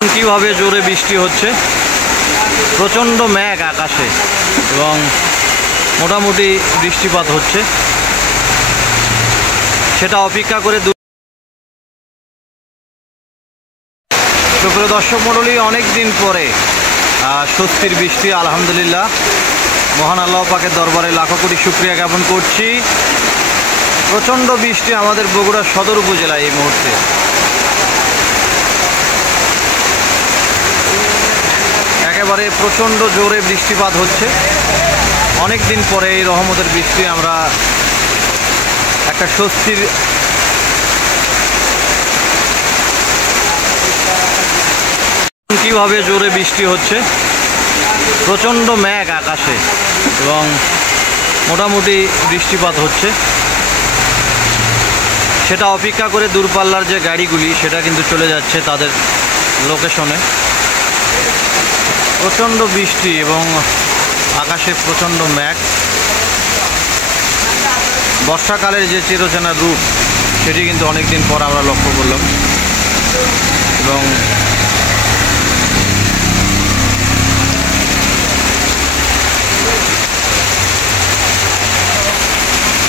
কিভাবে জোরে বৃষ্টি হচ্ছে, প্রচণ্ড মেঘ আকাশে এবং মোটামুটি বৃষ্টিপাত হচ্ছে, সেটা অপেক্ষা করে সুপ্রিয় দর্শক মণ্ডলী, অনেক দিন পরে স্বস্তির বৃষ্টি। আলহামদুলিল্লাহ, মহান আল্লাহ পাকের দরবারে লাখো কোটি শুকরিয়া জ্ঞাপন করছি। প্রচণ্ড বৃষ্টি আমাদের বগুড়া সদর উপজেলায় এই মুহূর্তে। একেবারে প্রচণ্ড জোরে বৃষ্টিপাত হচ্ছে। অনেক দিন পরে এই রহমতের বৃষ্টি আমরা একটা স্বস্তির কিভাবে জোরে বৃষ্টি হচ্ছে, প্রচণ্ড মেঘ আকাশে এবং মোটামুটি বৃষ্টিপাত হচ্ছে, সেটা অপেক্ষা করে দূরপাল্লার যে গাড়িগুলি সেটা কিন্তু চলে যাচ্ছে তাদের লোকেশনে। প্রচণ্ড বৃষ্টি এবং আকাশে প্রচণ্ড মেঘ, বর্ষাকালের যে চিরচেনা রূপ সেটি কিন্তু অনেক দিন পর আমরা লক্ষ্য করলাম। এবং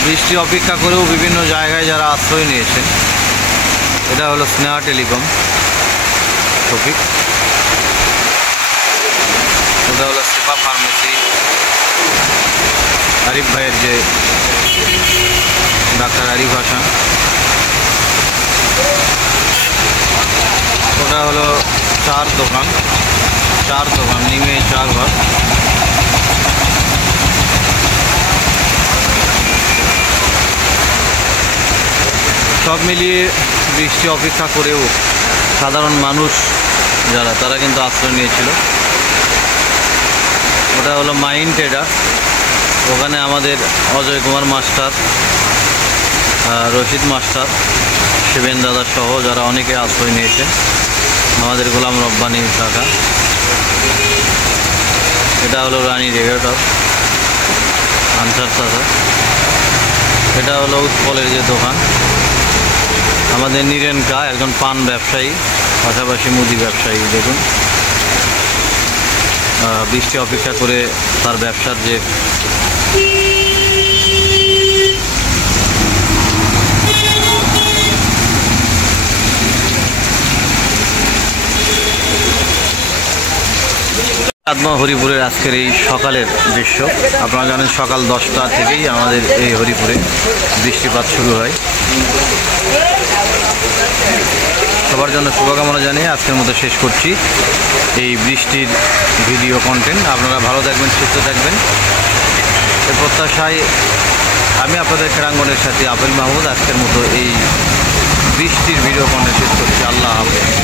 বৃষ্টি অপেক্ষা করেও বিভিন্ন জায়গায় যারা আশ্রয় নিয়েছেন, এটা হলো স্নেহা টেলিকম শফিক, এটা হলো সিফা ফার্মেসি আরিফ ভাইয়ের যে ডাক্তার আরিফ হাসান, ওটা হলো চার দোকান নিমে চা ঘর। সব মিলিয়ে বৃষ্টি অপেক্ষা করেও সাধারণ মানুষ যারা, তারা কিন্তু আশ্রয় নিয়েছিল। ওটা হলো মাইন ট্রেডার, ওখানে আমাদের অজয় কুমার মাস্টার, রশিদ মাস্টার, শিবেন দাদা সহ যারা অনেকে আশ্রয় নিয়েছে, আমাদের গোলাম রব্বানি কাকা। এটা হলো রানী রেগুলেটর আনসার চাচা। এটা হলো উৎপলের যে দোকান, আমাদের নীরেনকা একজন পান ব্যবসায়ী, পাশাপাশি মুদি ব্যবসায়ী। দেখুন বৃষ্টি অপেক্ষা করে তার ব্যবসার যে হরিপুরের আজকের এই সকালের দৃশ্য। আপনারা জানেন সকাল 10টা থেকেই আমাদের এই হরিপুরে বৃষ্টিপাত শুরু হয়। সবার জন্য শুভকামনা জানিয়ে আজকের মতো শেষ করছি এই বৃষ্টির ভিডিও কন্টেন্ট। আপনারা ভালো থাকবেন, সুস্থ থাকবেন, এই প্রত্যাশায় আমি আপনাদের ক্রীড়াঙ্গনের সাথে আফেল মাহমুদ আজকের মতো এই বৃষ্টির ভিডিও কন্টেন্ট শেষ করছি। আল্লাহ হাফেজ।